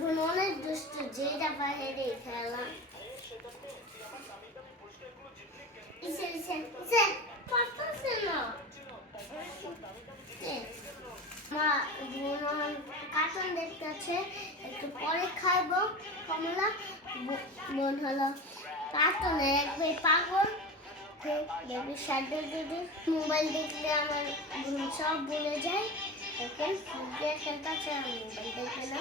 বোন অনেক দুষ্ট, যেটা বাইরে খেলা। পারতেছে না। মা বোন কার্টুন দেখতেছে, একটু পরে খাবো কমলা। বোন হলো কার্টুনে একবার পাগল। বেবি শার্ক দিদি মোবাইল দেখলে আমার বোন সব ভুলে যায়। এখন গিয়ে খেলতেছে, মোবাইল দেখবে না।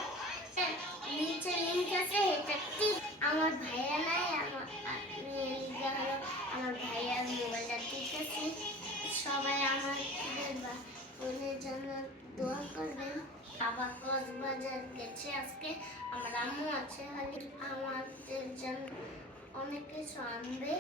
নিচে লিঙ্ক আছে, এটা টিপ। আমার ভাইয়া নাই, হলো আমার ভাইয়ার মোবাইলটা টিপেছি। সবাই আমাদের বোনের জন্য দোয়া করবেন। বাবা কক্সবাজার গেছে আজকে, আমার আম্মু আছে, আমাদের জন্য অনেক কিছু আনবে।